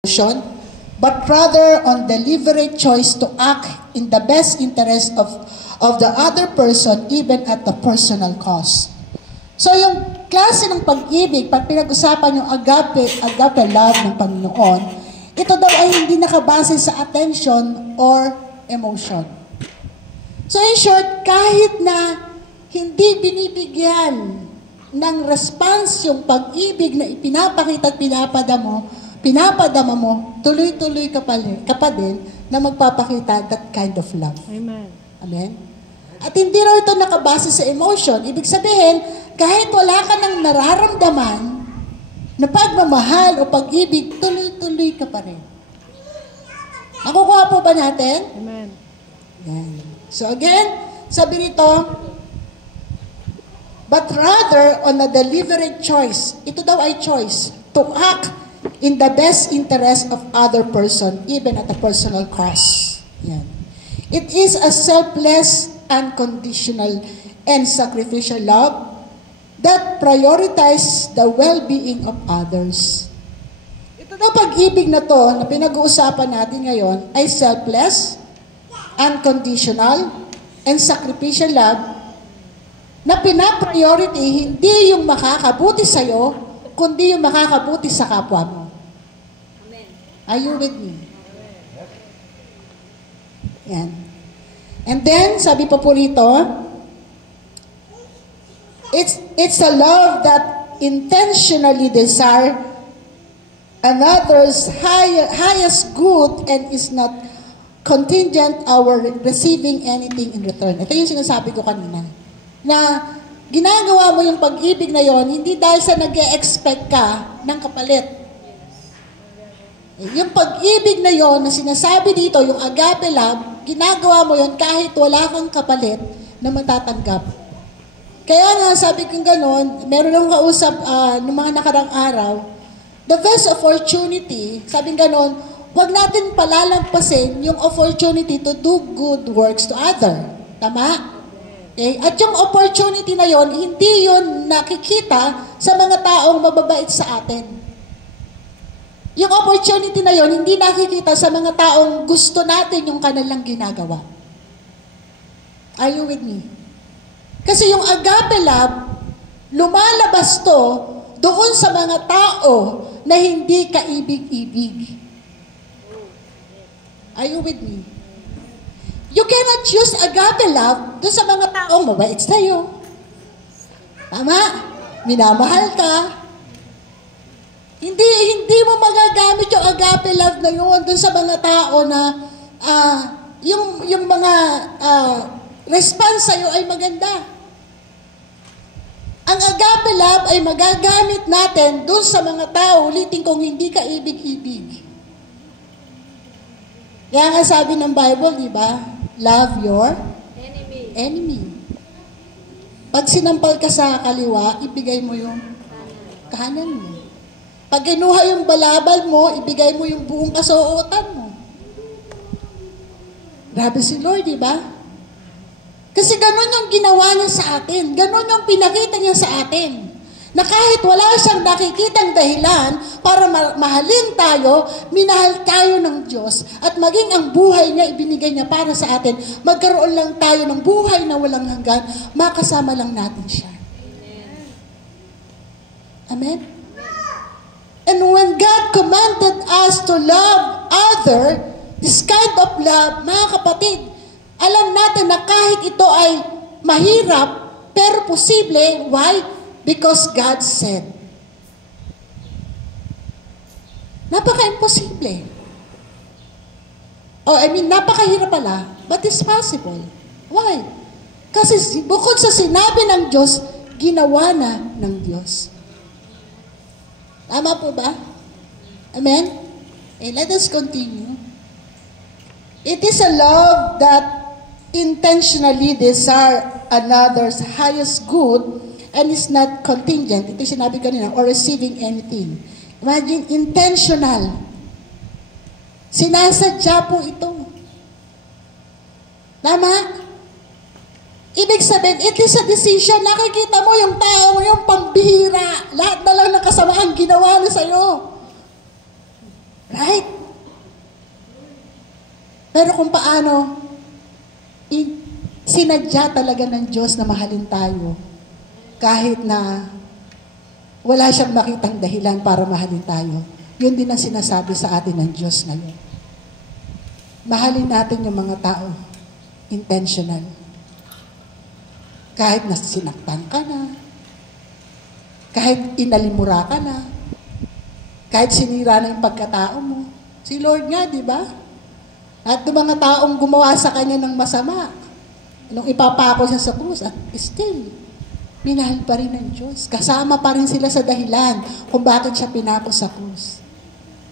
emotion, but rather on deliberate choice to act in the best interest of the other person, even at the personal cost. So yung klase ng pag-ibig, pag pinag-usapan yung agape love ng Panginoon, ito daw ay hindi nakabase sa attention or emotion. So in short, kahit na hindi binibigyan ng response yung pag-ibig na ipinapakita at pinapadama mo, tuloy-tuloy ka pa din na magpapakita that kind of love. Amen. Amen? At hindi raw ito nakabase sa emotion. Ibig sabihin, kahit wala ka nang nararamdaman na pagmamahal o pag-ibig, tuloy-tuloy ka pa rin. Nakukuha po ba natin? Amen. Yan. So again, sabi nito, but rather on a deliberate choice, ito daw ay choice, to act in the best interest of other person, even at a personal cost. Yan. It is a selfless, unconditional, and sacrificial love that prioritizes the well-being of others. Ito daw pag-ibig na to na pinag-uusapan natin ngayon ay selfless, unconditional, and sacrificial love na pinapriority hindi yung makakabuti sa'yo, kundi yung makakabuti sa kapwa mo. Amen. Are you with me? Yan. And then, sabi pa po rito, it's a love that intentionally desire another's highest good and is not contingent our receiving anything in return. Ito yung sinasabi ko kanina. Na ginagawa mo yung pag-ibig na yon hindi dahil sa nag-e-expect ka ng kapalit. Yung pag-ibig na yon na sinasabi dito, yung agape love, ginagawa mo yon kahit wala kang kapalit na matatanggap. Kaya nga, sabi kong ganon, meron akong kausap ng mga nakarang araw, the best opportunity, sabi ganon, huwag natin palalampasin yung opportunity to do good works to other. Tama? Okay? At yung opportunity na yon, hindi yon nakikita sa mga taong mababait sa atin. Yung opportunity na yon, hindi nakikita sa mga taong gusto natin yung kanilang ginagawa. Are you with me? Kasi yung agape love, lumalabas to doon sa mga tao na hindi kaibig-ibig. Are you with me? You cannot use agape love doon sa mga taong mabait sa'yo. Tama? Minamahal ka. Hindi mo magagamit yung agape love na yun doon sa mga tao na yung mga response sa'yo ay maganda. Ang agape love ay magagamit natin doon sa mga tao, ulitin kong hindi ka ibig-ibig. Kaya nga sabi ng Bible, di ba? Love your enemy. Pag sinampal ka sa kaliwa, ibigay mo yung kanan mo. Pag kinuha yung balabal mo, ibigay mo yung buong kasuotan mo. Grabe si Lord, di ba? Kasi ganun yung ginawa niya sa atin. Ganun yung pinakita niya sa atin. Na kahit wala siyang nakikitang dahilan para mahalin tayo, minahal tayo ng Diyos. At maging ang buhay niya, ibinigay niya para sa atin. Magkaroon lang tayo ng buhay na walang hanggan, makasama lang natin siya. Amen? And when God commanded us to love other, this kind of love, mga kapatid, alam natin na kahit ito ay mahirap, pero posible. Why? Because God said. Napaka-imposible. Napakahirap pala, but it's possible. Why? Kasi bukod sa sinabi ng Diyos, ginawa na ng Diyos. Tama po ba? Amen? Let us continue. It is a love that intentionally desire another's highest good and is not contingent. Ito sinabi kanina, or receiving anything. Imagine, intentional. Sinasadya po ito. Tama? Ibig sabihin, it is a decision. Nakikita mo yung tao, yung pambihira. Lahat na lang ng kasamaan ginawa na sa'yo. Right? Pero kung paano, sinadya talaga ng Diyos na mahalin tayo, kahit na wala siyang makitang dahilan para mahalin tayo. Yun din ang sinasabi sa atin ng Diyos ngayon. Mahalin natin yung mga tao, intentional. Kahit na sinaktan ka na, kahit inalimura ka na, kahit sinira na yung pagkatao mo. Si Lord nga, di ba? At yung mga taong gumawa sa kanya ng masama, nung ipapako siya sa krus, at still, minahal pa rin ng Diyos. Kasama pa rin sila sa dahilan kung bakit siya pinako sa krus.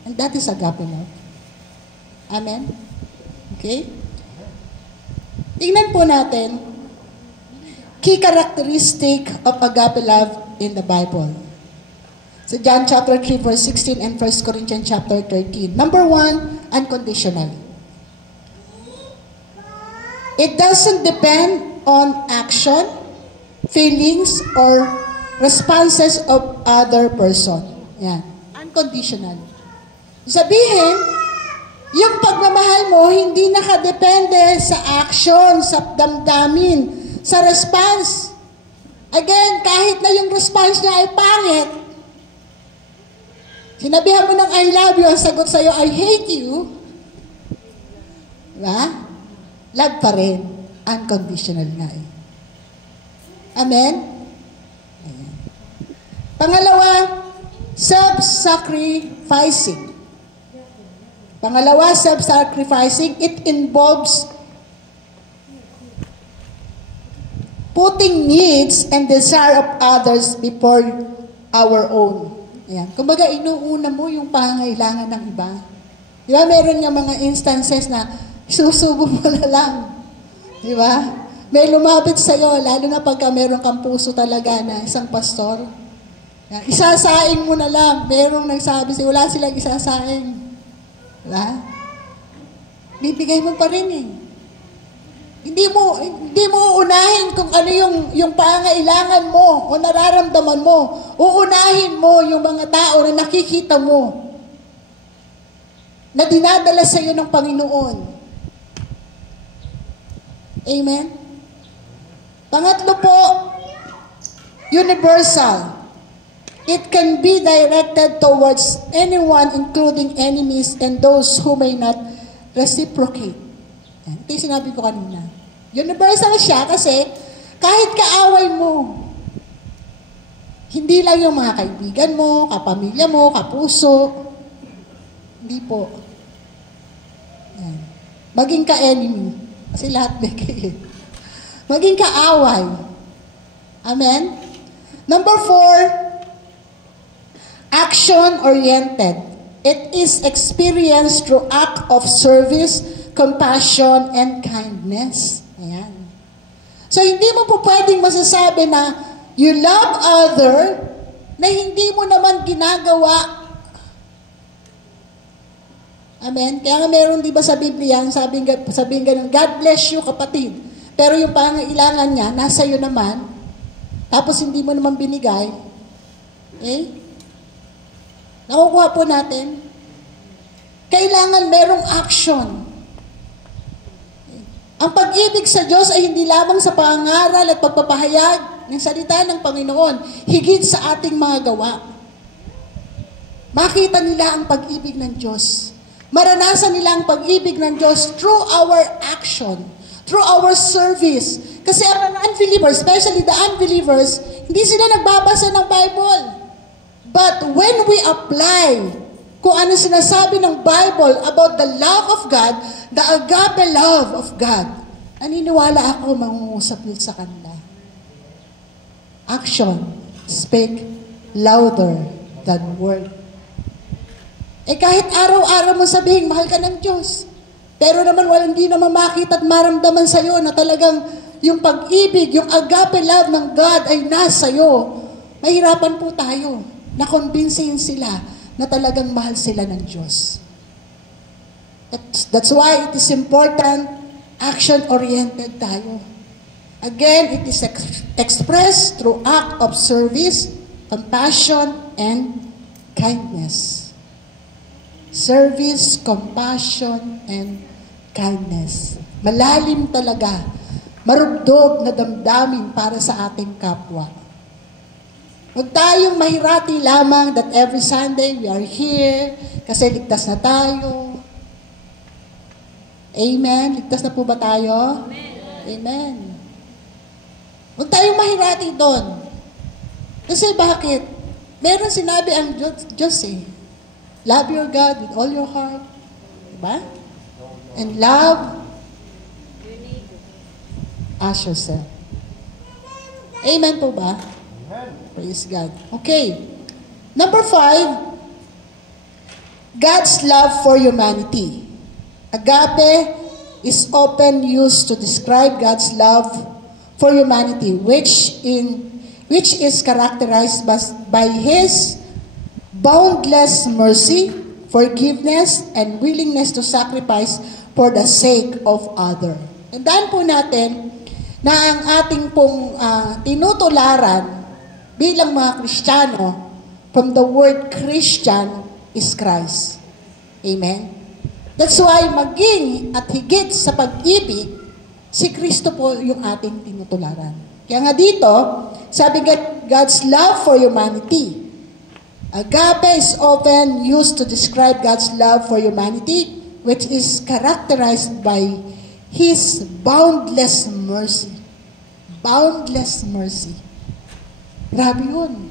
And that is agape love. Amen? Okay? Tingnan po natin, key characteristic of agape love in the Bible. So John chapter 3 verse 16 and 1 Corinthians chapter 13. Number 1, unconditional. It doesn't depend on action, feelings, or responses of other person. Yan. Unconditional. Sabihin, yung pagmamahal mo, hindi nakadepende sa action, sa damdamin, sa response. Again, kahit na yung response niya ay pangit, sinabihan mo ng I love you, ang sagot sa'yo, I hate you, diba? Love pa rin. Unconditional nga eh. Amen? Ayan. Pangalawa, self-sacrificing. Pangalawa, self-sacrificing. It involves putting needs and desire of others before our own. Ayan. Kumbaga, inuuna mo yung pangangailangan ng iba. Di ba, meron nga mga instances na susubo mo na lang. Di ba? May lumapit sa'yo, lalo na pagka meron kang puso talaga na isang pastor. Ayan. Isasaing mo na lang. Merong nagsabi sa'yo, wala silang isasaing. Di ba? Bibigay mo pa rin eh. Hindi mo unahin kung ano yung pangailangan mo o nararamdaman mo. Uunahin mo yung mga tao na nakikita mo na dinadala sa iyo ng Panginoon. Amen? Pangatlo po, universal. It can be directed towards anyone, including enemies and those who may not reciprocate. Ito yung sinabi ko kanina. Universal siya kasi kahit kaaway mo, hindi lang yung mga kaibigan mo, kapamilya mo, kapuso, hindi po. Yan. Maging ka-enemy. Kasi lahat may kayo. Maging kaaway. Amen? Number 4, action-oriented. It is experienced through act of service, compassion, and kindness. Ayan. So, hindi mo po pwedeng masasabi na you love other na hindi mo naman ginagawa. Amen? Kaya nga meron di ba sa Biblia, sabing ganun, God bless you kapatid. Pero yung pangailangan niya, nasa iyo naman, tapos hindi mo naman binigay, nakukuha po natin, kailangan merong action. Ang pag-ibig sa Diyos ay hindi lamang sa pangaral at pagpapahayag ng salita ng Panginoon, higit sa ating mga gawa. Makita nila ang pag-ibig ng Diyos. Maranasan nila ang pag-ibig ng Diyos through our action, through our service. Kasi ang unbelievers, especially the unbelievers, hindi sila nagbabasa ng Bible. But when we apply kung ano sinasabi ng Bible about the love of God, the agape love of God, naniniwala ako mangungusap yun sa kanila. Action speak louder than word. Kahit araw-araw mo sabihin, mahal ka ng Diyos. Pero naman walang di naman makita at maramdaman sa'yo na talagang yung pag-ibig, yung agape love ng God ay nasa iyo. Mahirapan po tayo na convincein sila na talagang mahal sila ng Diyos. That's why it is important, action-oriented tayo. Again, it is expressed through act of service, compassion, and kindness. Service, compassion, and kindness. Malalim talaga. Marugdog na damdamin para sa ating kapwa. Huwag tayong mahirati lamang that every Sunday we are here kasi ligtas na tayo. Amen? Ligtas na po ba tayo? Amen. Huwag tayong mahirati doon. Kasi bakit? Meron sinabi ang Diyos eh. Love your God with all your heart. Diba? And love as yourself. Amen po ba? Praise God. Okay. Number 5, God's love for humanity. Agape is often used to describe God's love for humanity, which is characterized by His boundless mercy, forgiveness, and willingness to sacrifice for the sake of other. Tandaan po natin na ang ating pong tinutularan bilang mga Kristiyano, from the word Christian is Christ. Amen? That's why maging at higit sa pag-ibig, si Kristo po yung ating tinutularan. Kaya nga dito, sabi God's love for humanity. Agape is often used to describe God's love for humanity, which is characterized by His boundless mercy. Boundless mercy. Grabe yun.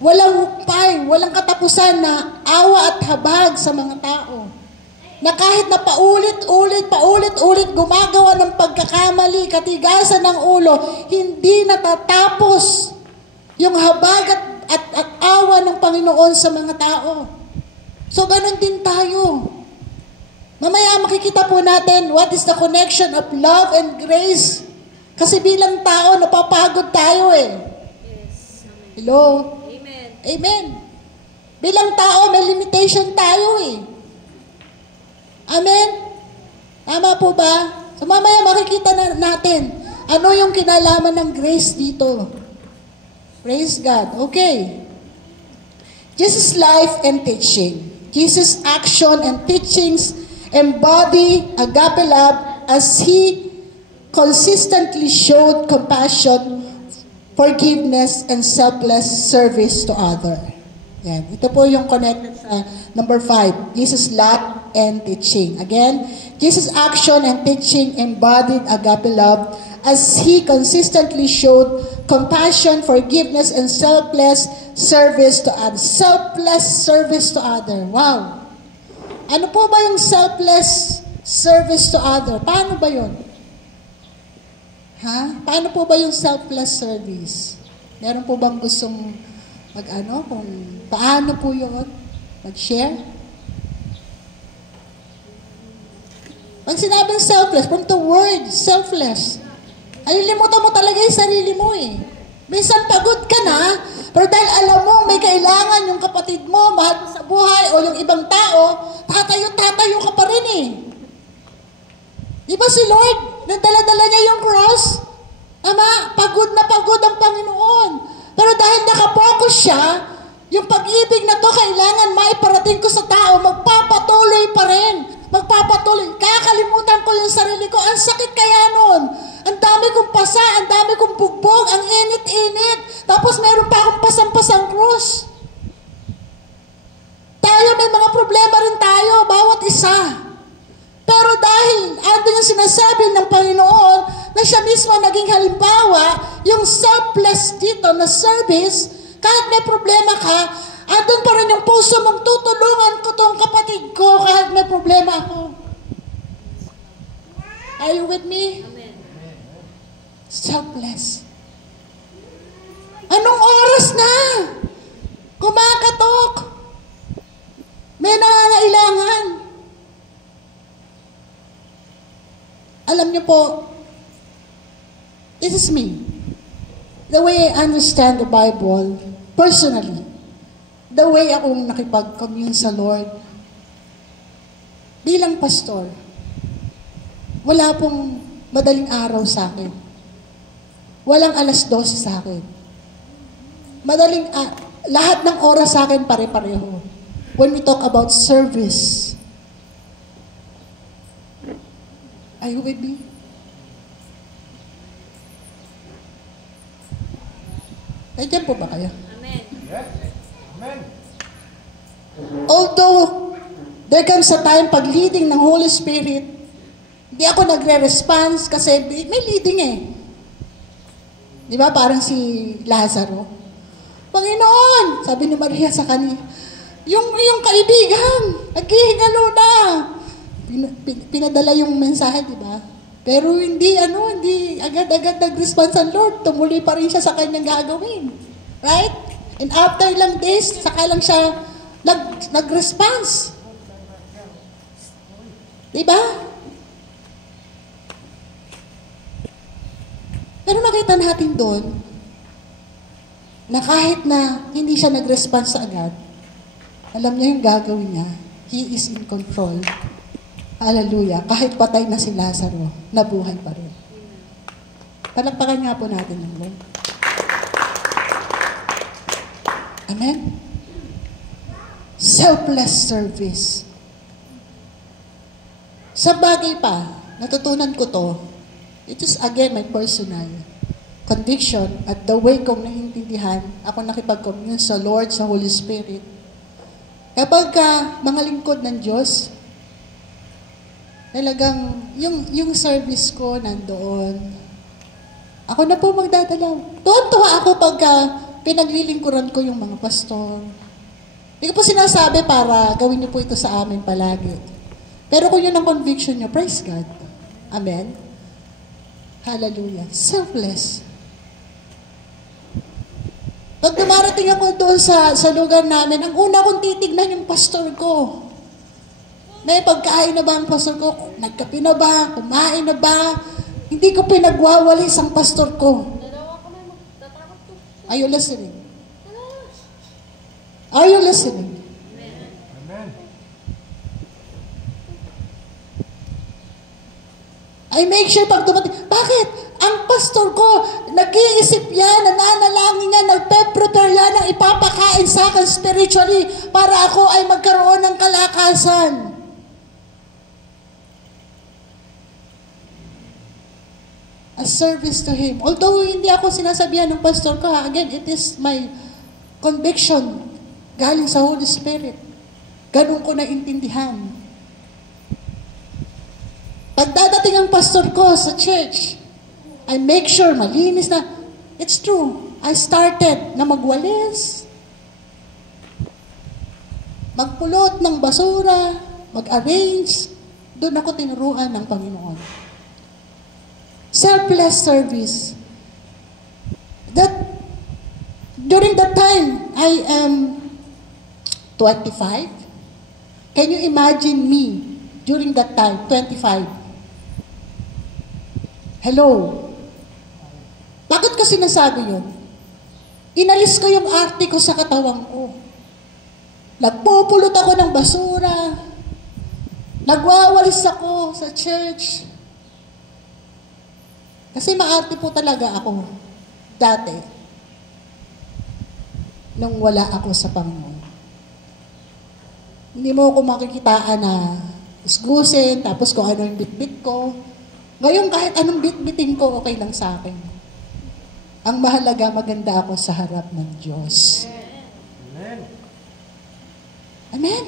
Walang hukay, walang katapusan na awa at habag sa mga tao. Na kahit na paulit-ulit gumagawa ng pagkakamali, katigasan ng ulo, hindi natatapos yung habag at awa ng Panginoon sa mga tao. So, ganun din tayo. Mamaya makikita po natin what is the connection of love and grace. Kasi bilang tao, napapagod tayo eh. Hello? Amen. Amen. Bilang tao, may limitation tayo eh. Amen? Tama po ba? So mamaya makikita natin ano yung kinalaman ng grace dito. Praise God. Okay. Jesus' life and teaching. Jesus' action and teachings embody agape love as He consistently showed compassion, forgiveness, and selfless service to others. Yan. Ito po yung connected sa number 5, Jesus' love and teaching. Again, Jesus' action and teaching embodied agape love as He consistently showed compassion, forgiveness, and selfless service to others. Selfless service to others. Wow! Ano po ba yung selfless service to others? Paano ba yun? Paano po ba yung selfless service? Meron po bang gustong kung paano po yun? Mag-share? Pag sinabing selfless, from the word selfless, alilimutan mo talaga yung sarili mo eh. Minsan pagod ka na, pero dahil alam mo may kailangan yung kapatid mo, mahal mo sa buhay, o yung ibang tao, tatayo ka pa rin eh. Di ba si Lord, nadala-dala niya yung cross? Ama, pagod na pagod ang Panginoon. Pero dahil nakapokus siya, yung pag-ibig na to kailangan maiparating ko sa tao, magpapatuloy pa rin. Magpapatuloy. Kakalimutan ko yung sarili ko. Ang sakit kaya nun. Ang dami kong pasa, ang dami kong bugbog, ang init-init. Tapos meron pa akong pasang-pasang krus. Tayo, may mga problema rin tayo, bawat isa. Pero dahil andun yung sinasabi ng Panginoon na siya mismo naging halimbawa, yung selfless dito na service, kahit may problema ka, andun pa rin yung puso mong tutulungan ko tong kapatid ko kahit may problema ako. Are you with me? Amen. Selfless. Anong oras na? Kumakatok. May nangangailangan. Alam niyo po, this is me. The way I understand the Bible, personally, the way akong nakipag-commune sa Lord, bilang pastor, wala pong madaling araw sa akin. Walang 12:00 sa akin. Lahat ng oras sa akin pare-pareho. When we talk about service, Are you with me? Nandiyan po ba kayo? Amen. Amen. Although, there comes a time pag leading ng Holy Spirit, hindi ako nagre-response kasi may leading eh. Di ba? Parang si Lazaro. Panginoon, sabi ni Maria sa kanya, yung kaibigan, naghihingalo na. Pinadala yung mensahe, di ba? Pero hindi agad-agad nag-response ang Lord. Tumuloy pa rin siya sa kanyang gagawin. Right? And after ilang days, saka lang siya nag-response. Diba? Pero nakita natin doon, na kahit na hindi siya nag-response agad, alam niya yung gagawin niya. He is in control. Hallelujah. Kahit patay na si Lazaro, nabuhay pa rin. Palakpakan nga po natin ng Lord. Amen? Selfless service. Sa bagay pa, natutunan ko to, it is again my personal conviction at the way kong naiintindihan, ako nakipag-commune sa Lord, sa Holy Spirit. Kapag mga lingkod ng Diyos, talagang yung service ko nandoon. Ako na po magdadalaw. Tuwan-tuwa ako pagka pinaglilingkuran ko yung mga pastor. Hindi ko po sinasabi para gawin niyo po ito sa amin palagi. Pero kung yun ang conviction niyo, praise God. Amen? Hallelujah. Selfless. Pag dumarating ako doon sa lugar namin, ang una kong titignan yung pastor ko. May pagkain na ba ang pastor ko? Nagkape na ba? Kumain na ba? Hindi ko pinagwawalis ang pastor ko. Are you listening? Are you listening? Amen. I make sure pag dumating, bakit? Ang pastor ko, nag-iisip yan, nananalangin yan, nagpe-prepare yan ang ipapakain sa akin spiritually para ako ay magkaroon ng kalakasan. A service to Him. Although hindi ako sinasabihan ng pastor ko, again, it is my conviction galing sa Holy Spirit. Ganun ko naintindihan. Pag dadating ang pastor ko sa church, I make sure malinis na. It's true. I started na magwalis, magpulot ng basura, mag-arrange. Doon ako tinuruan ng Panginoon. Selfless service. During that time, I am 25. Can you imagine me during that time, 25? Hello? Bakit ko sinasabi yun? Inalis ko yung arte ko sa katawan ko. Nagpupulot ako ng basura. Nagwawalis ako sa church. Kasi maarte po talaga ako dati nung wala ako sa Panginoon. Hindi mo ako makikitaan na isgusin, tapos kung ano yung bitbit ko. Ngayon kahit anong bitbitin ko, okay lang sa akin. Ang mahalaga, maganda ako sa harap ng Diyos. Amen. Amen?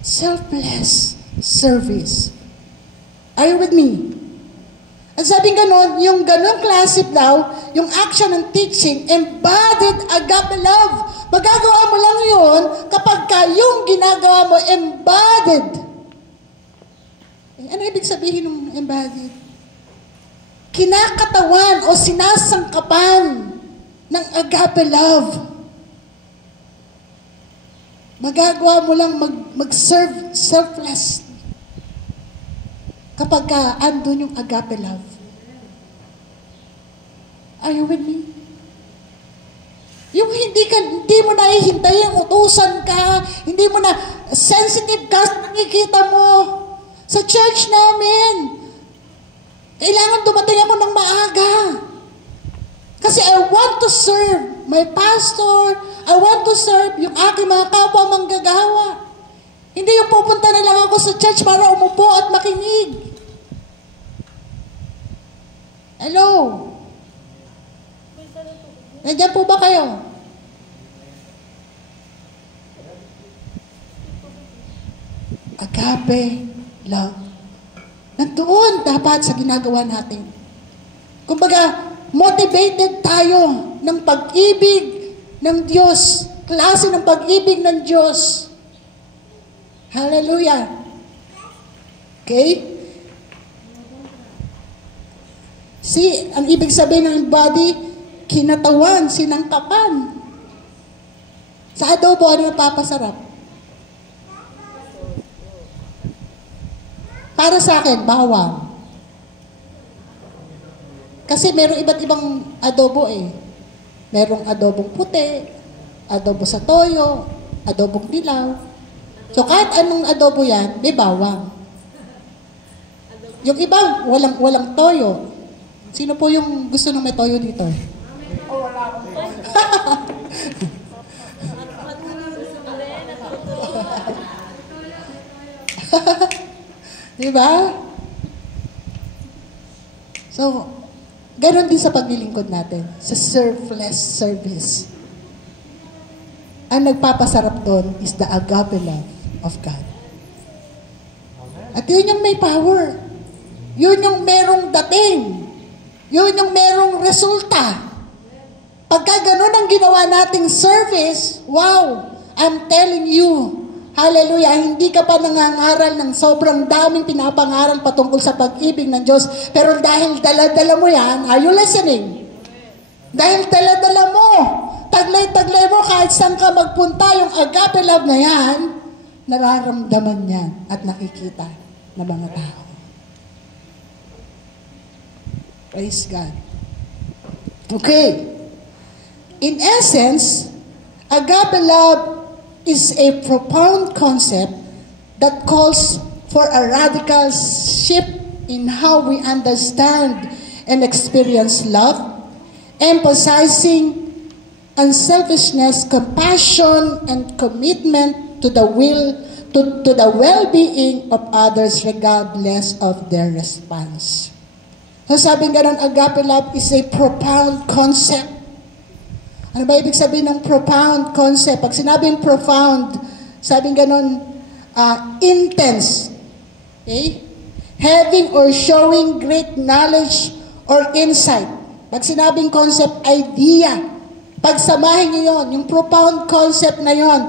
Selfless service. Are you with me? At sabing ganon, yung ganon klase daw, yung action ng teaching, embodied agape love. Magagawa mo lang yun kapag yung ginagawa mo embodied. Ano ibig sabihin ng embodied? Kinakatawan o sinasangkapan ng agape love. Magagawa mo lang mag-serve selfless kapag andun yung agape love. Are you with me? Yung hindi mo nahihintay, yung utusan ka, hindi mo na sensitive ka sa nakikita mo. Sa church namin, kailangan dumating ako ng maaga. Kasi I want to serve my pastor, I want to serve yung aking mga kapwa manggagawa. Hindi yung pupunta na lang ako ako sa church para umupo at makinig. Hello? Nandiyan po ba kayo? Agape love. Nandoon dapat sa ginagawa natin. Kumbaga, motivated tayo ng pag-ibig ng Diyos. Klase ng pag-ibig ng Diyos. Hallelujah. Okay? Ang ibig sabihin ng body, kinatawan, sinangkapan. Sa adobo, ano napapasarap? Para sa akin, bawang. Kasi merong iba't ibang adobo eh. Merong adobong puti, adobo sa toyo, adobong dilaw. So kahit anong adobo yan, may bawang. Yung iba, walang toyo. Sino po yung gusto ng may toyo dito? Oh, wala akong toyo. Diba? So, ganoon din sa paglilingkod natin, sa selfless service. Ang nagpapasarap doon is the agape love of God. At yun yung may power. Yun yung merong dating. Yun yung merong resulta. Pagka ganun ang ginawa nating service, wow, I'm telling you, hallelujah, hindi ka pa nangangaral ng sobrang daming pinapangaral patungkol sa pag-ibig ng Diyos. Pero dahil dala-dala mo yan, are you listening? Dahil dala-dala mo, taglay-taglay mo, kahit saan ka magpunta, yung agape love na yan, nararamdaman yan at nakikita ng mga tao. Praise God. Okay. In essence, agape love is a profound concept that calls for a radical shift in how we understand and experience love, emphasizing unselfishness, compassion, and commitment to the well-being of others regardless of their response. So sabing ganun, agape love is a profound concept. Ano ba ibig sabihin ng profound concept? Pag sinabing profound, sabing ganun, intense. Okay? Having or showing great knowledge or insight. Pag sinabing concept, idea. Pagsamahin nyo yun, yung profound concept na yun,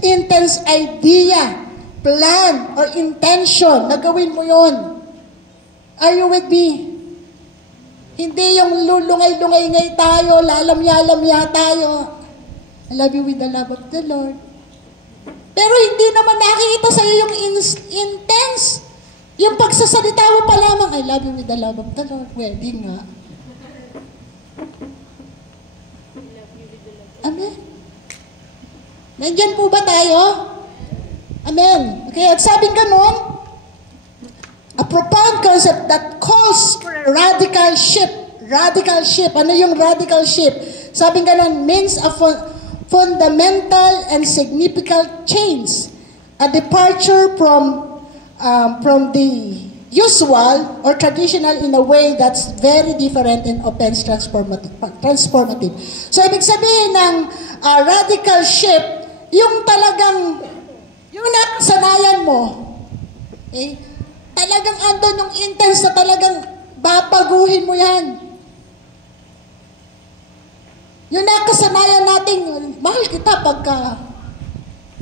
intense idea, plan, or intention, nagawin mo yun. Are you with me? Hindi yung lulungay-lungay-ngay tayo, lalamya-lamya tayo. I love you with the love of the Lord. Pero hindi naman nakikita sa iyo yung intense. Yung pagsasalita mo pa lamang, I love you with the love of the Lord. Wedding nga. Amen. Nandyan po ba tayo? Amen. Okay, at sabing ganun, a profound concept that calls for a radical shift. Radical shift. Ano yung radical shift? Sabing ganun, means a fundamental and significant change. A departure from the usual or traditional in a way that's very different and often transformative. So, ibig sabihin ng radical shift, yung talagang, yung nakasanayan mo, okay? Talagang andon yung intense na talagang babaguhin mo yan. Yung nakasanayan natin, mahal kita pagka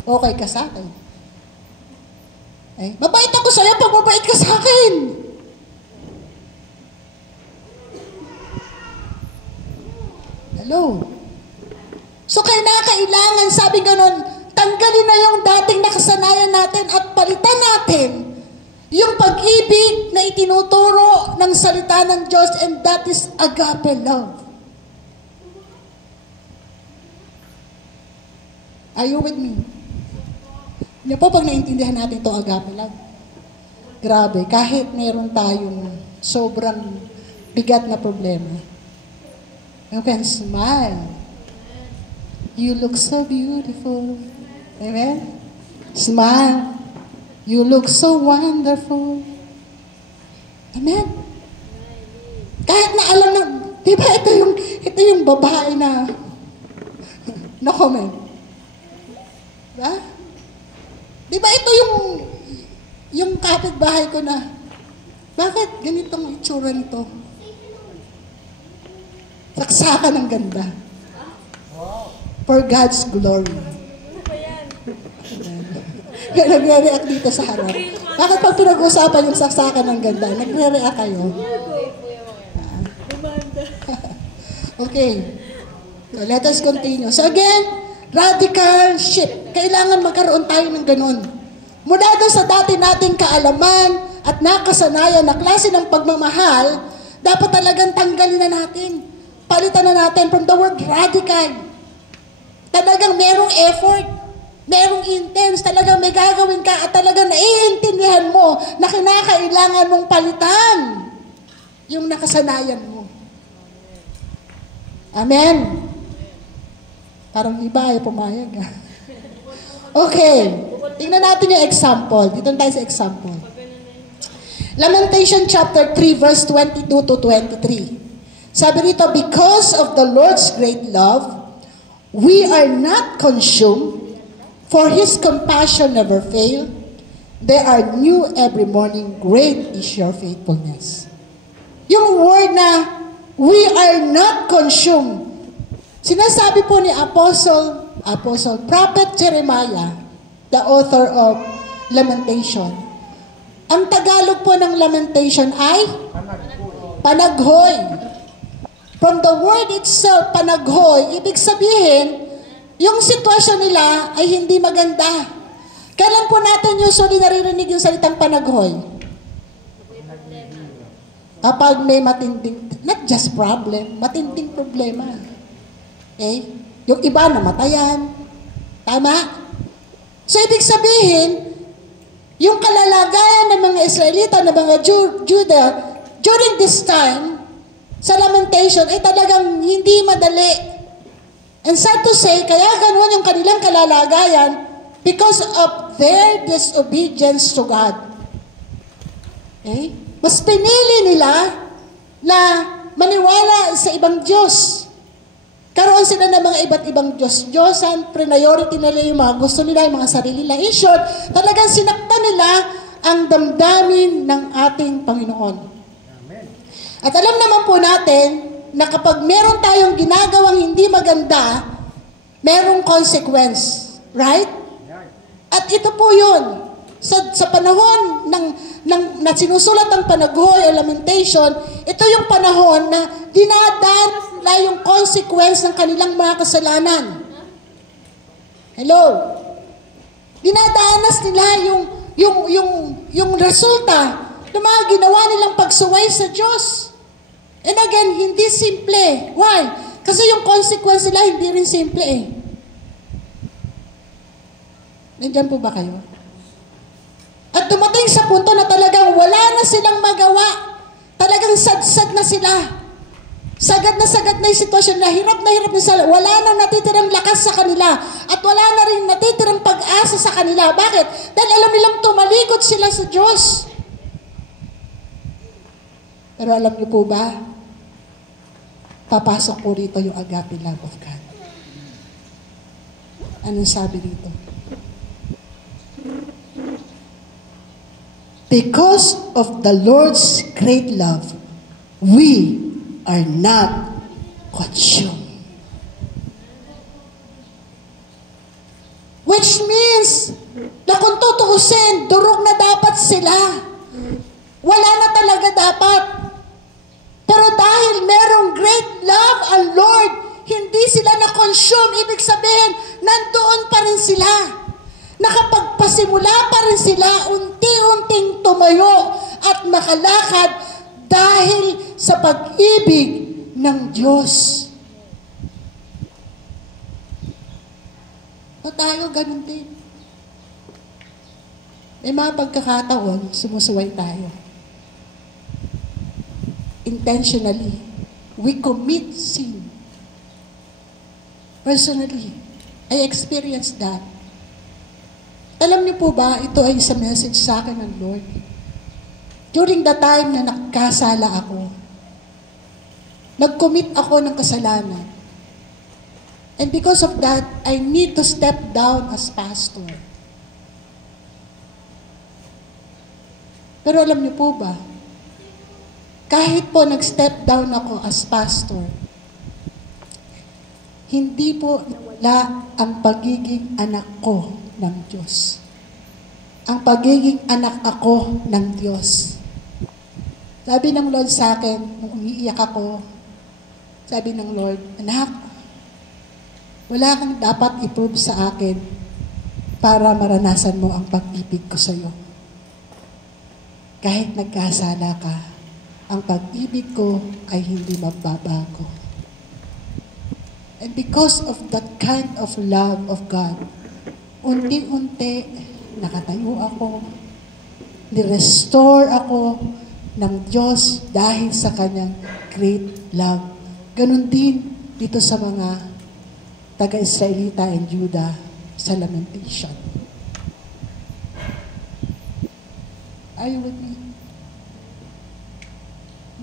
okay ka sa akin. Mabait ako sa'yo pag mabait ka sa akin. Hello? So kailangan, sabi ganun, tanggalin na yung dating nakasanayan natin at palitan natin yung pag-ibig na itinuturo ng salita ng Diyos, and that is agape love. Are you with me? Yan po pag naintindihan natin itong agape love. Grabe, kahit meron tayong sobrang bigat na problema, you can smile. You look so beautiful. Amen? Smile. You look so wonderful. Amen. Kahit na alam na, di ba ito yung babae na no comment. Diba? Di ba ito yung kapitbahay ko na, bakit ganitong itsura nito? Saksakan ng ganda. For God's glory. Kaya nagre-react dito sa harap. Bakit pag pinag-usapan yung saksakan ng ganda, nagre-react kayo? Okay. So, let us continue. So again, radical shift. Kailangan magkaroon tayo ng ganun. Mula doon sa dati nating kaalaman at nakasanayan na klase ng pagmamahal, dapat talagang tanggalin na natin. Palitan na natin from the word radical. Talagang merong effort, merong intense, talagang may gagawin ka at talagang naiintindihan mo na kinakailangan mong palitan yung nakasanayan mo. Amen? Parang iba ay pumayag. Okay. Tingnan natin yung example. Dito tayo sa example. Lamentation chapter 3 verse 22 to 23. Sabi rito, because of the Lord's great love, we are not consumed, for His compassion never fail. They are new every morning. Great is your faithfulness. Yung word na, we are not consumed. Sinasabi po ni Prophet Jeremiah, the author of Lamentation. Ang Tagalog po ng Lamentation ay panaghoy. From the word itself, panaghoy, ibig sabihin, yung sitwasyon nila ay hindi maganda. Kailan po natin usually naririnig yung salitang panaghoy? Kapag may matinding, not just problem, matinding problema. Okay? Yung iba namatayan. Tama? So, ibig sabihin, yung kalalagayan ng mga Israelita, ng mga Juda, during this time, sa lamentation, ay talagang hindi madali. And sad to say, kaya ganun yung kanilang kalalagayan because of their disobedience to God. Okay? Mas pinili nila na maniwala sa ibang Diyos. Karoon sila ng mga iba't ibang Diyos-Diyosan, priority nila yung mga gusto nila, yung mga sarili nila. In short, talagang sinaktan nila ang damdamin ng ating Panginoon. At alam naman po natin na kapag meron tayong ginagawang hindi maganda, merong consequence. Right? At ito po yun. Sa panahon na sinusulat ang panaghoy o lamentation, ito yung panahon na dinadanas nila yung consequence ng kanilang mga kasalanan. Hello? Dinadanas nila yung resulta ng mga ginawa nilang pagsuway sa Diyos. And again, hindi simple. Why? Kasi yung consequence nila hindi rin simple eh. Nandiyan po ba kayo? At dumating sa punto na talagang wala na silang magawa. Talagang sadsad na sila. Sagad na yung sitwasyon na hirap na sila. Wala na natitirang lakas sa kanila. At wala na rin natitirang pag-asa sa kanila. Bakit? Dahil alam nilang tumalikod sila sa Diyos. Pero alam niyo po ba, papasok po rito yung agape love of God. Anong sabi dito? Because of the Lord's great love, we are not consumed. Which means, na kung tutuusin, durog na dapat sila. Wala na talaga dapat. Pero dahil merong great love ang Lord, hindi sila na-consume. Ibig sabihin, nandoon pa rin sila. Nakapagpasimula pa rin sila, unti-unting tumayo at makalakad dahil sa pag-ibig ng Diyos. O tayo, ganun din. May mga pagkakataon, sumusuway tayo. Intentionally, we commit sin. Personally, I experienced that. Alam niyo po ba, ito ay isang message sa akin ng Lord. During the time na nagkasala ako, nag-commit ako ng kasalanan. And because of that, I need to step down as pastor. Pero alam niyo po ba, kahit po nag-step down ako as pastor, hindi po nawala ang pagiging anak ko ng Diyos. Ang pagiging anak ako ng Diyos. Sabi ng Lord sa akin, nung umiiyak ako, sabi ng Lord, anak, wala kang dapat i-prove sa akin para maranasan mo ang pag-ibig ko sa iyo. Kahit nagkasala ka, ang pag-ibig ko ay hindi magbabago. And because of that kind of love of God, unti-unti nakatayo ako, ni-restore ako ng Diyos dahil sa kanyang great love. Ganon din dito sa mga taga-Israelita and Judah sa lamentation. Are you with me?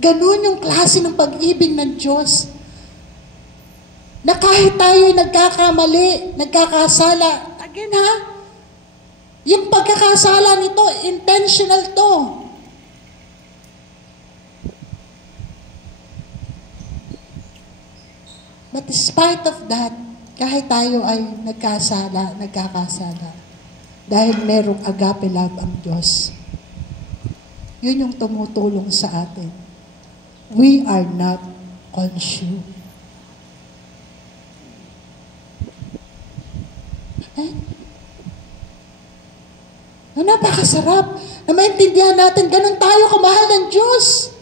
Ganon yung klase ng pag-ibig ng Diyos na kahit tayo'y nagkakamali, nagkakasala, again ha, yung pagkakasala nito, intentional to. But despite of that, kahit tayo ay nagkakasala, dahil merong agape love ang Diyos, yun yung tumutulong sa atin. We are not consumed. Napakasarap na maintindihan natin, ganun tayo kamahal ng Diyos.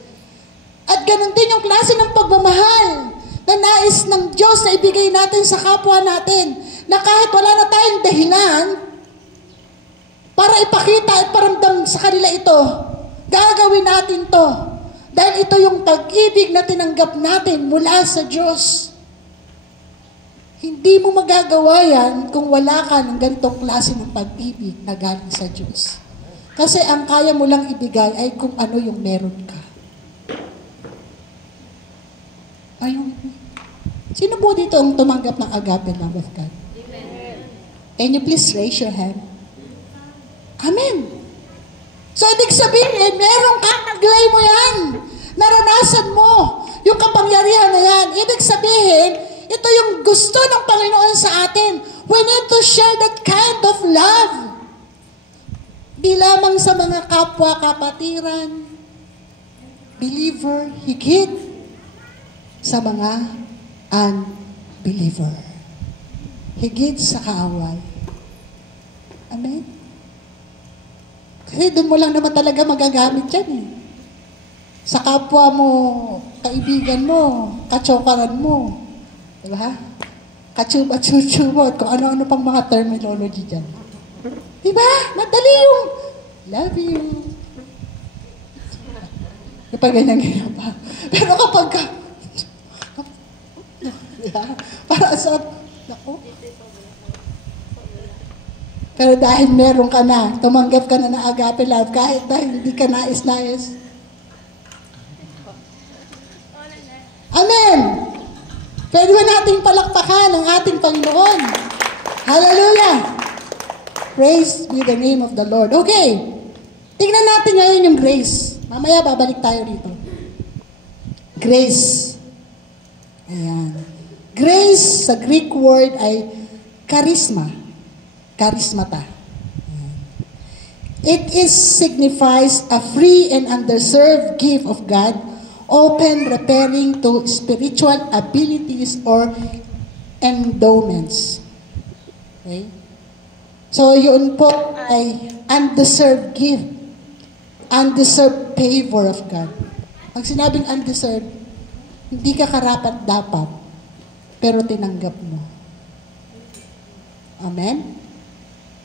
At ganun din yung klase ng pagmamahal na nais ng Diyos na ibigay natin sa kapwa natin, na kahit wala na tayong dahilan para ipakita at paramdam sa kanila ito, gagawin natin to. Dahil ito yung pag-ibig na tinanggap natin mula sa Diyos. Hindi mo magagawa yan kung wala ka ng ganitong klase ng pag-ibig na galing sa Diyos. Kasi ang kaya mo lang ibigay ay kung ano yung meron ka. Ayun. Sino po dito ang tumanggap ng agape love of God? Amen. Can you please raise your hand? Amen. So, ibig sabihin, meron ka, naglay mo yan. Naranasan mo yung kapangyarihan na yan. Ibig sabihin, ito yung gusto ng Panginoon sa atin. We need to share that kind of love. Di lamang sa mga kapwa-kapatiran, believer, higit sa mga unbeliever. Higit sa kaaway. Amen? Kasi doon mo lang naman talaga magagamit yan eh. Sa kapwa mo, kaibigan mo, katsokaran mo. Diba? Kachuba-chuchu mo, at kung ano-ano pang mga terminology dyan. Diba? Madali yung love you. Kapag ganyan-ganyan pa. Pero kapag ka, diba? Para sa, naku. Pero dahil meron ka na, tumanggap ka na ng agape love, kahit dahil hindi ka nais-nais. Amen! Pwede ba nating palakpakan ang ating Panginoon? Hallelujah! Praise be the name of the Lord. Okay, tingnan natin ngayon yung grace. Mamaya babalik tayo dito. Grace. Ayan. Grace sa Greek word ay charisma. Charismata. It signifies a free and undeserved gift of God, often referring to spiritual abilities or endowments. Okay? So, yun po ay undeserved gift. Undeserved favor of God. Pag sinabing undeserved, hindi ka karapat-dapat, pero tinanggap mo. Amen?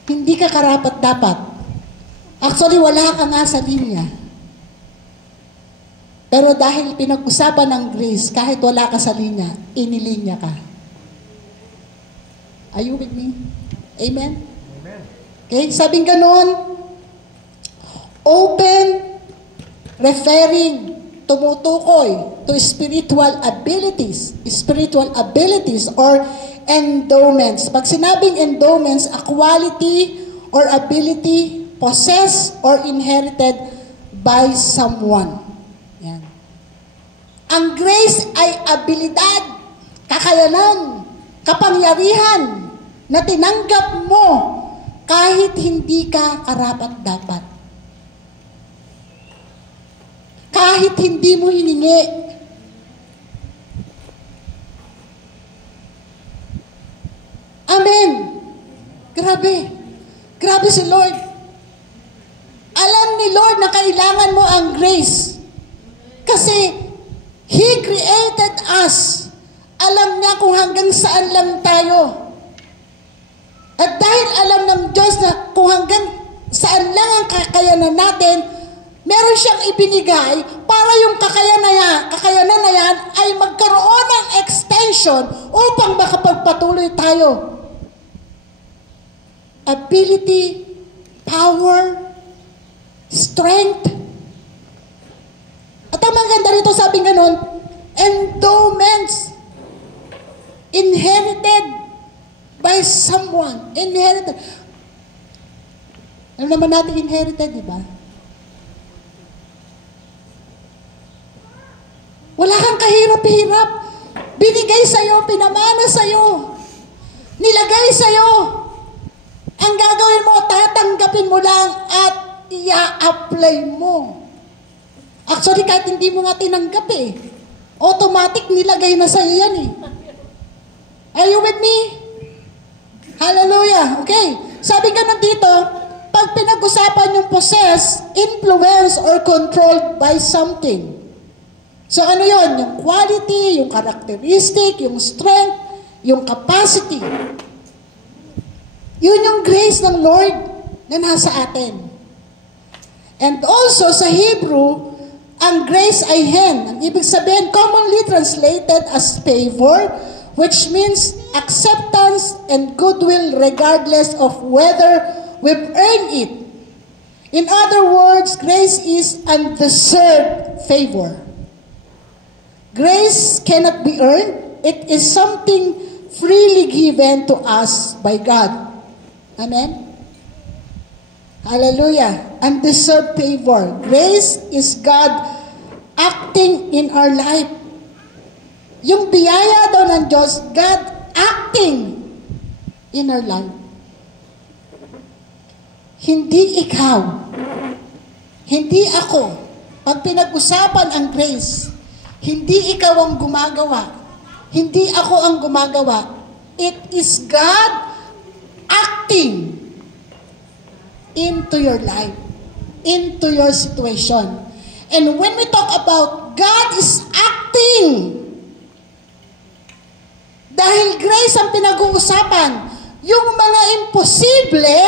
Hindi ka karapat-dapat. Actually, wala ka nga sa linya. Pero dahil pinag-usapan ng grace, kahit wala ka sa linya, inilinya ka. Are you with me? Amen? Amen. Okay? Sabing ganon, open, referring, tumutukoy to spiritual abilities or endowments. Pag sinabing endowments, a quality or ability possessed or inherited by someone. Yan. Ang grace ay abilidad, kakayanan, kapangyarihan na tinanggap mo kahit hindi ka karapat-dapat. Kahit hindi mo hiningi. Amen. Grabe. Grabe si Lord. Alam ni Lord na kailangan mo ang grace. Kasi He created us. Alam niya kung hanggang saan lang tayo. At dahil alam ng Diyos na kung hanggang saan lang ang kakayanan natin, meron siyang ibinigay para yung kakayanan na yan ay magkaroon ng extension upang makapagpatuloy tayo. Ability, power, strength. At ang maganda rito, sabing ganon, endowments, inherited by someone. Inherited. Alam naman natin inherited, di ba? Wala kang kahirap-hirap. Binigay sa'yo, pinamana sa'yo. Nilagay sa'yo. Ang gagawin mo, tatanggapin mo lang at i-apply mo. Actually, kahit hindi mo nga tinanggap automatic nilagay na sa'yo yan Are you with me? Hallelujah. Okay. Sabi ganun dito, pag pinag-usapan yung possess, influence, or controlled by something. So ano yon? Yung quality, yung characteristic, yung strength, yung capacity. Yun yung grace ng Lord na nasa atin. And also sa Hebrew, ang grace ay hen. Ang ibig sabihin, commonly translated as favor, which means acceptance and goodwill regardless of whether we've earned it. In other words, grace is undeserved favor. Grace cannot be earned. It is something freely given to us by God. Amen? Hallelujah. Undeserved favor. Grace is God acting in our life. Yung biyaya daw ng Diyos, God acting in our life. Hindi ikaw, hindi ako. Pag pinag-usapan ang grace, hindi ikaw ang gumagawa. Hindi ako ang gumagawa. It is God acting into your life, into your situation. And when we talk about God is acting, dahil grace ang pinag-uusapan, yung mga imposible,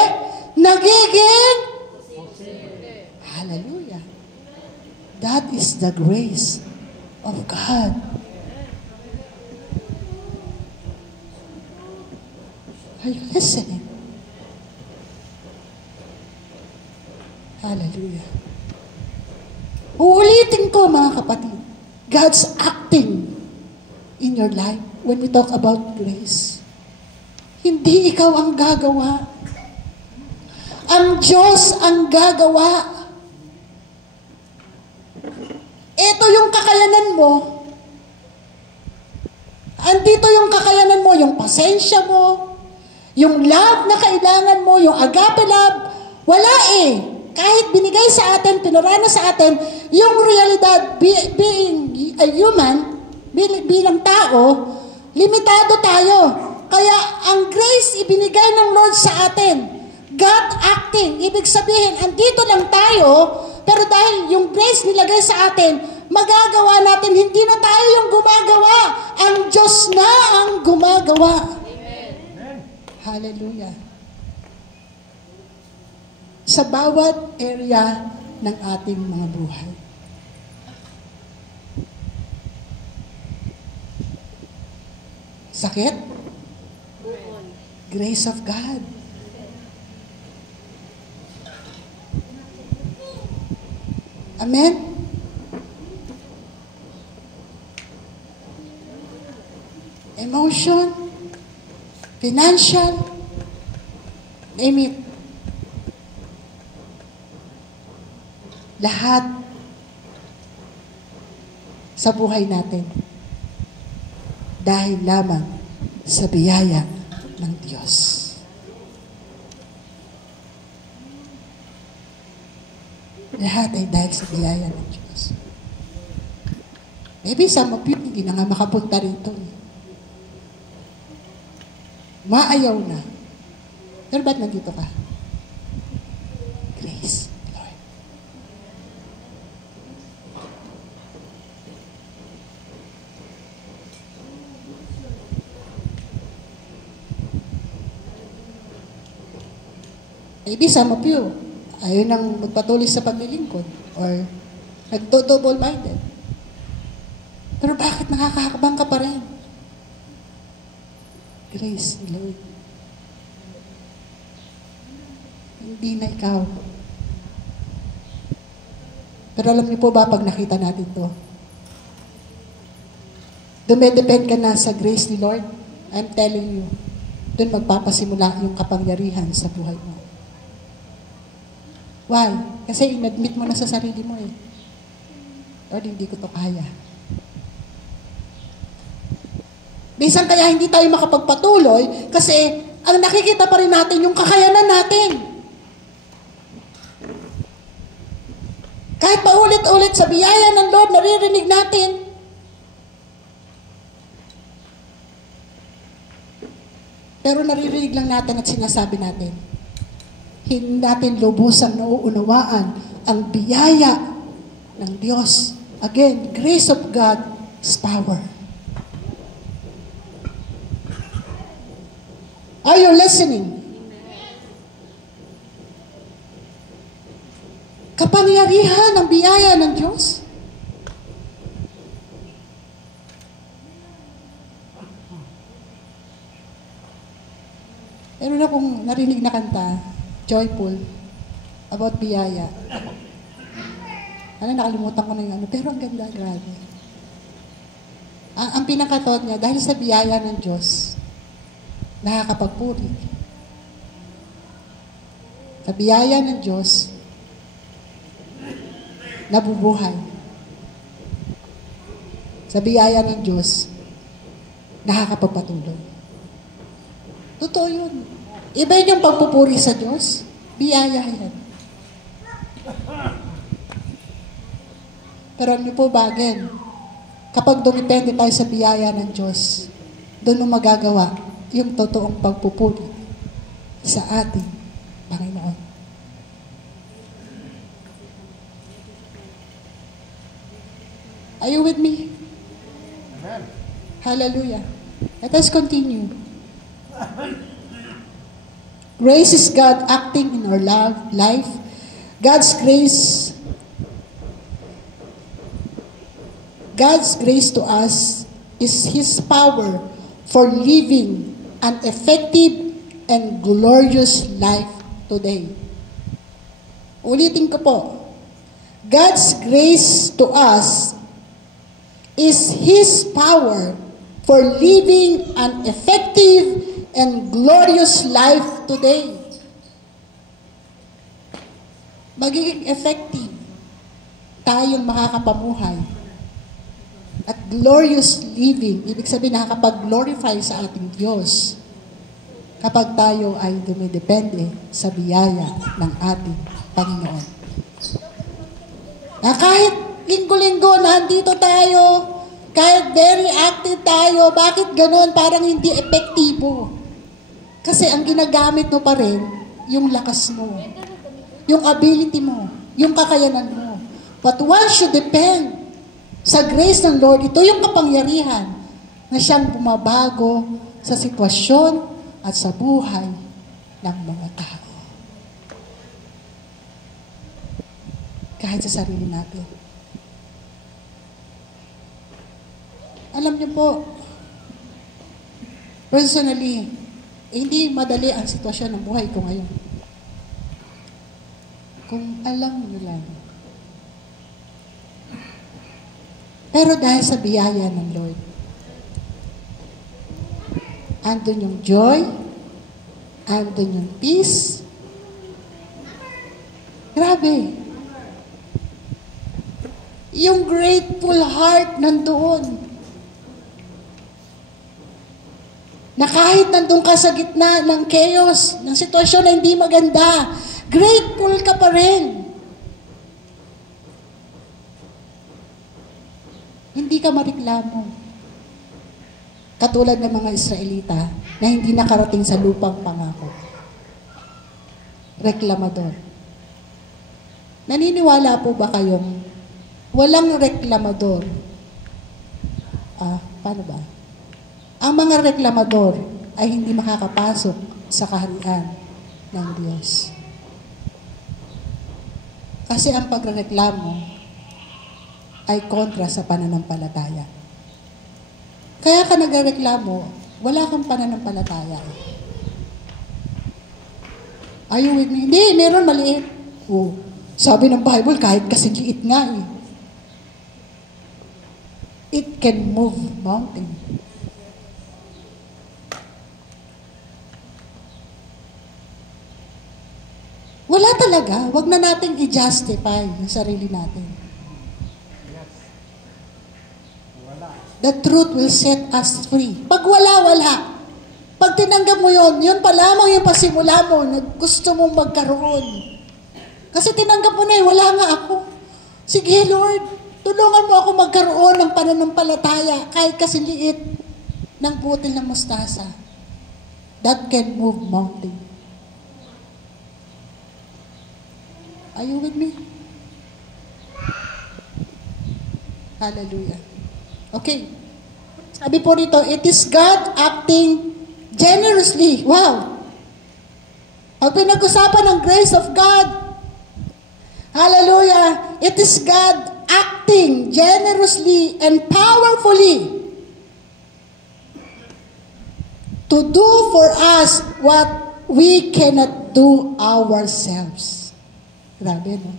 nagiging hallelujah. That is the grace of God. Are you listening? Hallelujah. Uulitin ko, mga kapatid. God's acting in your life when we talk about grace. Hindi ikaw ang gagawa. Ang Diyos ang gagawa. Ito yung kakayanan mo. Andito yung kakayanan mo, yung pasensya mo, yung love na kailangan mo, yung agape love. Wala Kahit binigay sa atin, pinarana sa atin, yung realidad, being a human, bilang tao, limitado tayo. Kaya ang grace ibinigay ng Lord sa atin. God acting. Ibig sabihin, andito lang tayo, pero dahil yung grace nilagay sa atin, magagawa natin, hindi na tayo yung gumagawa. Ang Diyos na ang gumagawa. Amen. Hallelujah. Sa bawat area ng ating mga buhay. Sakit? Grace of God. Amen? Emotion, financial, name it. Lahat sa buhay natin dahil lamang sa biyaya ng Diyos. Lahat ay dahil sa biyaya ng Diyos. Maybe some of you hindi na nga makapunta rito. Maayaw na. Pero ba't nandito ka? Grace, Lord. Maybe some of you, ayaw nang magpatuloy sa paglilingkod or nagdo-double-minded. Pero bakit nakakahakbang ka pa rin? Grace, Lord. Hindi na ikaw. Pero alam niyo po ba, pag nakita natin to, dumedepend ka na sa grace ni Lord. I'm telling you, doon magpapasimula yung kapangyarihan sa buhay mo. Why? Kasi inadmit mo na sa sarili mo eh. Lord, hindi ko to kaya. Minsan kaya hindi tayo makapagpatuloy kasi ang nakikita pa rin natin yung kakayanan natin. Kahit paulit-ulit sa biyaya ng Lord, naririnig natin. Pero naririnig lang natin at sinasabi natin. Hindi natin lubusang nauunawaan ang biyaya ng Diyos. Again, grace of God's power. Are you listening? Kapangyarihan ng biyaya ng Diyos. Meron akong narinig na kanta, joyful, about biyaya. Nakalimutan ko na yung pero ang ganda, grabe. Ang pinakatot niya, dahil sa biyaya ng Diyos, nakakapagpuri. Sa biyaya ng Diyos, nabubuhay. Sa biyaya ng Diyos, nakakapagpatuloy. Totoo yun. Iba yun yung pagpupuri sa Diyos. Biyaya yan. Pero ano po ba, again, kapag dumipende tayo sa biyaya ng Diyos, doon mo magagawa yung totoong pagpupuri sa ating Panginoon. Are you with me? Amen. Hallelujah. Let us continue. Grace is God acting in our life. God's grace to us is His power for living an effective and glorious life today. Ulitin ko po. God's grace to us is His power for living an effective and glorious life today. Magiging effective tayong makakapamuhay at glorious living, ibig sabihin nakakapag-glorify sa ating Diyos kapag tayo ay dumidepende sa biyaya ng ating Panginoon. Na kahit linggo-linggo nandito tayo, kahit very active tayo, bakit ganun? Parang hindi epektibo. Kasi ang ginagamit mo pa rin, yung lakas mo, yung ability mo, yung kakayanan mo. But one should depend sa grace ng Lord. Ito yung kapangyarihan na siyang bumabago sa sitwasyon at sa buhay ng mga tao. Kahit sa sarili natin. Alam niyo po, personally, hindi madali ang sitwasyon ng buhay ko ngayon. Kung alam niyo lang, Pero dahil sa biyaya ng Lord, andun yung joy, andun yung peace. Grabe. Yung grateful heart nandoon. Na kahit nandun ka sa gitna ng chaos, ng sitwasyon na hindi maganda, grateful ka pa rin. Hindi ka mareklamo. Katulad ng mga Israelita na hindi nakarating sa lupang pangako. Reklamador. Naniniwala po ba kayong walang reklamador? Paano ba? Ang mga reklamador ay hindi makakapasok sa kaharian ng Diyos. Kasi ang pagreklamo ay kontra sa pananampalataya. Kaya ka nagreklamo, wala kang pananampalataya. Are you with me? Hindi, meron maliit. Oh, sabi ng Bible, kahit kasi liit nga eh. It can move mountain. Wala talaga. Wag na natin i-justify yung sarili natin. The truth will set us free. Pag wala. Pag tinanggap mo yun pa lamang yung pasimula mo na gusto mong magkaroon. Kasi tinanggap mo na wala nga ako. Sige Lord, tulungan mo ako magkaroon ng pananampalataya kahit kasi liit ng butil ng mustasa. That can move mountain. Are you with me? Hallelujah. Okay. Sabi po rito, it is God acting generously. Wow. Pag pinag-usapan ng grace of God, hallelujah, it is God acting generously and powerfully to do for us what we cannot do ourselves. Grabe, no?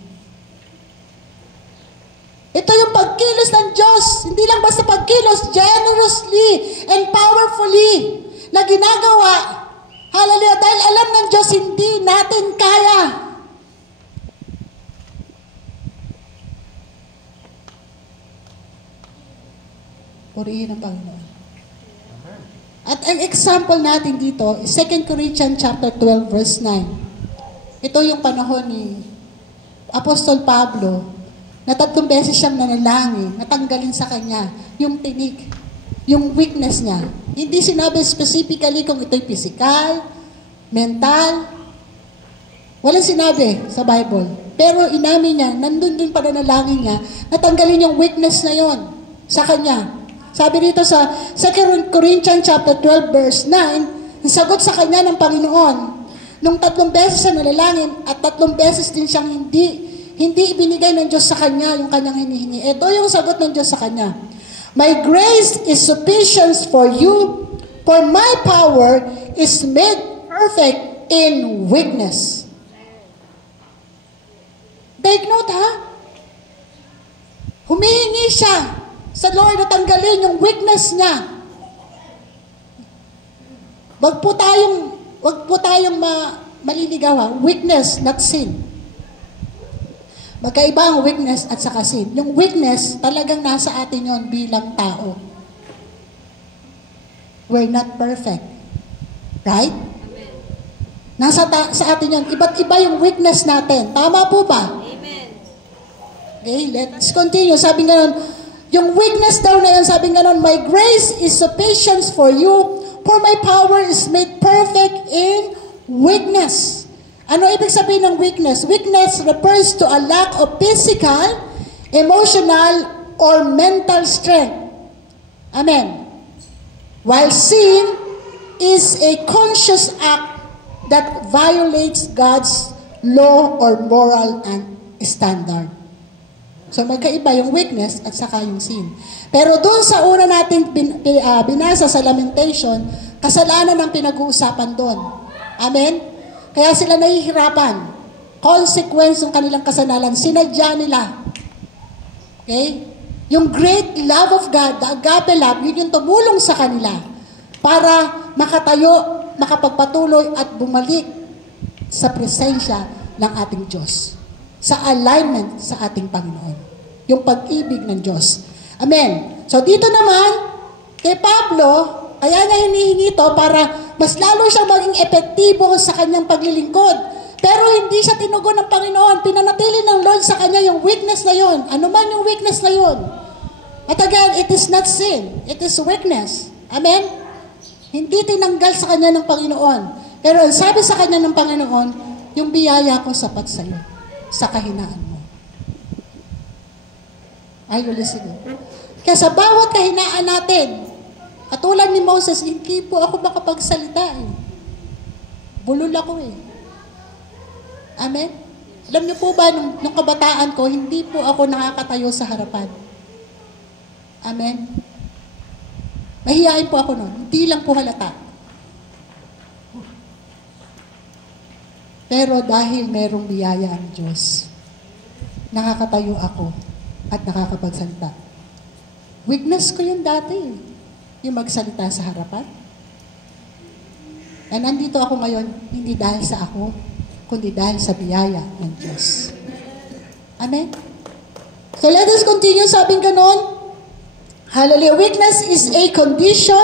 Ito yung pagkilos ng Diyos. Hindi lang basta pagkilos, generously and powerfully na ginagawa. Hallelujah. Dahil alam ng Diyos, hindi natin kaya. Purihin ang Panginoon. At ang example natin dito, 2 Corinthians chapter 12, verse 9. Ito yung panahon ni Apostol Pablo, na 3 beses siyang nanalangin, natanggalin sa kanya yung tinik, yung weakness niya. Hindi sinabi specifically kung ito'y physical, mental. Walang sinabi sa Bible. Pero inamin niya, nandun din pananalangin niya, natanggalin yung weakness na yon sa kanya. Sabi dito sa 2 Corinthians chapter 12 verse 9, ang sagot sa kanya ng Panginoon, nung 3 beses siya nanalangin at 3 beses din siyang hindi ibinigay ng Diyos sa kanya yung kanyang hinihingi. Ito yung sagot ng Diyos sa kanya. My grace is sufficient for you, for my power is made perfect in weakness. Take note, ha? Humihingi siya sa Lord na tanggalin yung weakness niya. Wag po tayong maliligaw, ha? Weakness, not sin. Magkaiba ang weakness at saka sin. Yung weakness, talagang nasa atin yon bilang tao. We're not perfect. Right? Amen. Sa atin yon. Iba't iba yung weakness natin. Tama po ba? Amen. Okay, let's continue. Sabi nga nun, yung weakness daw na yan, sabi nga nun, my grace is sufficient for you, for my power is made perfect in weakness. Ano ibig sabihin ng weakness? Weakness refers to a lack of physical, emotional, or mental strength. Amen. While sin is a conscious act that violates God's law or moral and standard. So magkaiba yung weakness at saka yung sin. Pero doon sa una nating binasa sa Lamentation, kasalanan ang pinag-uusapan doon. Amen? Kaya sila nahihirapan. Consequence ng kanilang kasalanan, sinadya nila. Okay? Yung great love of God, the agape love, yun yung tumulong sa kanila para makatayo, makapagpatuloy at bumalik sa presensya ng ating Diyos. Sa alignment sa ating Panginoon. Yung pag-ibig ng Diyos. Amen. So dito naman, kay Pablo, kaya niya hinihingi ito para mas lalo siyang maging epektibo sa kanyang paglilingkod. Pero hindi siya tinugon ng Panginoon. Pinanatili ng Lord sa kanya yung weakness na yon. Ano man yung weakness na yon. At again, it is not sin. It is weakness. Amen? Hindi tinanggal sa kanya ng Panginoon. Pero ang sabi sa kanya ng Panginoon, yung biyaya ko sapat sa iyo, sa kahinaan mo. Are you listening? Kaya sa bawat kahinaan natin, katulad ni Moses, hindi po ako makapagsalita eh. Bulol ako eh. Amen? Alam niyo po ba, nung kabataan ko, hindi po ako nakakatayo sa harapan. Amen? Mahihain po ako noon. Hindi lang po halata. Pero dahil merong biyaya ang Diyos, nakakatayo ako at nakakapagsalita. Weakness ko yun dati eh. Yung magsalita sa harapan. And nandito ako ngayon, hindi dahil sa ako, kundi dahil sa biyaya ng Diyos. Amen? So let us continue, sabing ganon. Hallelujah. Weakness is a condition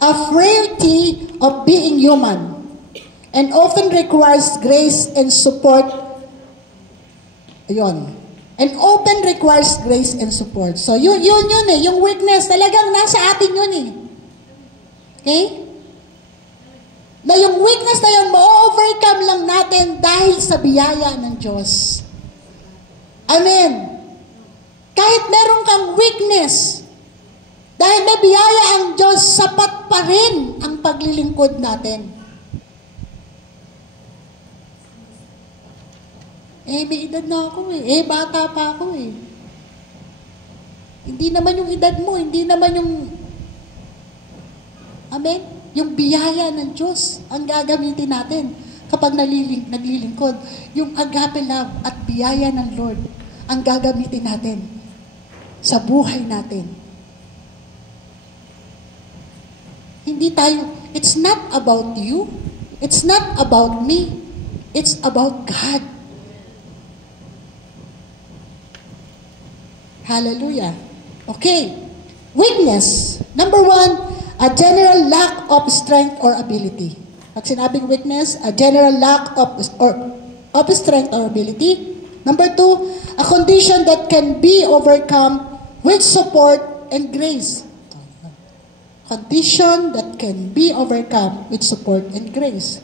of rarity of being human and often requires grace and support. Ayun. And often requires grace and support. So yun eh, yung weakness, talagang nasa atin yun eh. Okay? Na yung weakness na yun, ma-overcome lang natin dahil sa biyaya ng Diyos. Amen. Kahit meron kang weakness, dahil may biyaya ang Diyos, sapat pa rin ang paglilingkod natin. May edad na ako eh. Bata pa ako eh. Hindi naman yung edad mo, hindi naman yung, amen, yung biyaya ng Diyos ang gagamitin natin kapag naglilingkod. Yung agape love at biyaya ng Lord ang gagamitin natin sa buhay natin. Hindi tayo, it's not about you, it's not about me, it's about God. Hallelujah. Okay. Weakness. Number 1, a general lack of strength or ability. Pag sinabing weakness, a general lack of strength or ability. Number 2, a condition that can be overcome with support and grace. Condition that can be overcome with support and grace.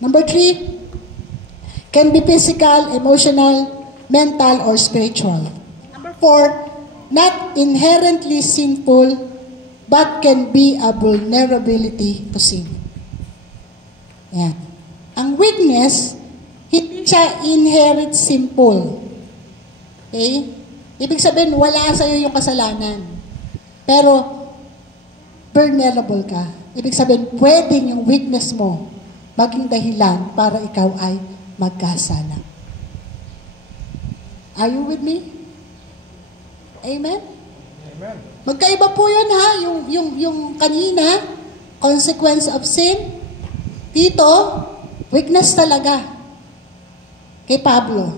Number 3, can be physical, emotional, mental, or spiritual. 4, not inherently sinful, but can be a vulnerability to sin. Yan. Ang weakness, hindi siya inherent simple. Okay? Ibig sabihin, wala sa'yo yung kasalanan. Pero, vulnerable ka. Ibig sabihin, pwedeng yung weakness mo maging dahilan para ikaw ay magkasala. Are you with me? Amen? Amen. Magkaiba po yun ha, yung kanina, consequence of sin. Dito, weakness talaga. Kay Pablo.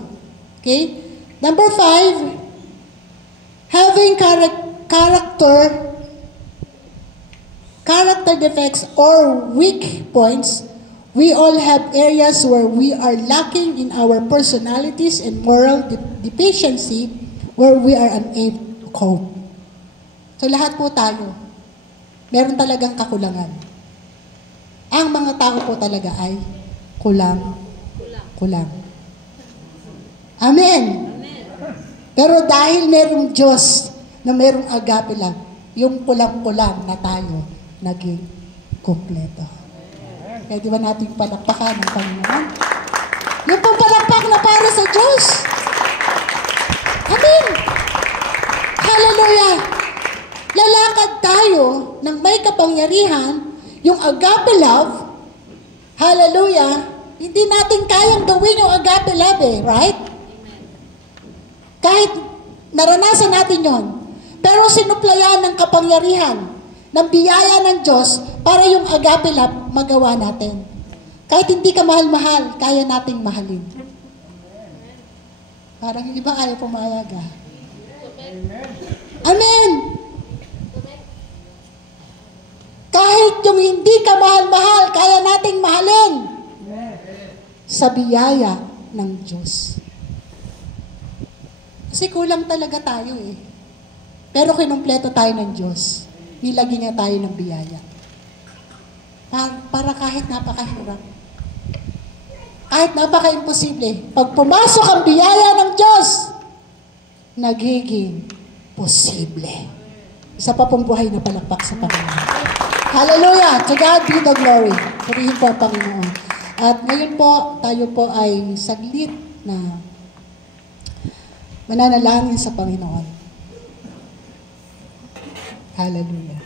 Okay? Number 5, having character defects or weak points. We all have areas where we are lacking in our personalities and moral deficiency where we are unable to cope. So lahat po tayo, meron talagang kakulangan. Ang mga tao po talaga ay kulang. Amen. Pero dahil merong Diyos na merong agape lang, yung kulang-kulang na tayo naging kumpleto. Kaya di ba natin palakpakan ng Panginoon? Yung pong palakpak na para sa Diyos. Amen. Hallelujah. Lalakad tayo ng may kapangyarihan, yung agape love. Hallelujah. Hindi natin kayang gawin yung agape love eh, right? Kahit naranasan natin yon. Pero sinuplayan ng kapangyarihan, ng biyaya ng Diyos para yung agape love magawa natin. Kahit hindi ka mahal-mahal, kaya nating mahalin. Parang yung iba ayaw pumayag. Amen! Kahit yung hindi ka mahal-mahal, kaya nating mahalin. Sa biyaya ng Diyos. Kasi kulang talaga tayo eh. Pero kinumpleto tayo ng Diyos. Nilagyan niya tayo ng biyaya. Para kahit napakahirap. Kahit napaka-imposible. Pag pumasok ang biyaya ng Diyos, nagiging posible. Isa pa pong buhay na palakpak sa Panginoon. Hallelujah! To God be the glory. Purihin po ang Panginoon. At ngayon po, tayo po ay saglit na mananalangin sa Panginoon. Hallelujah.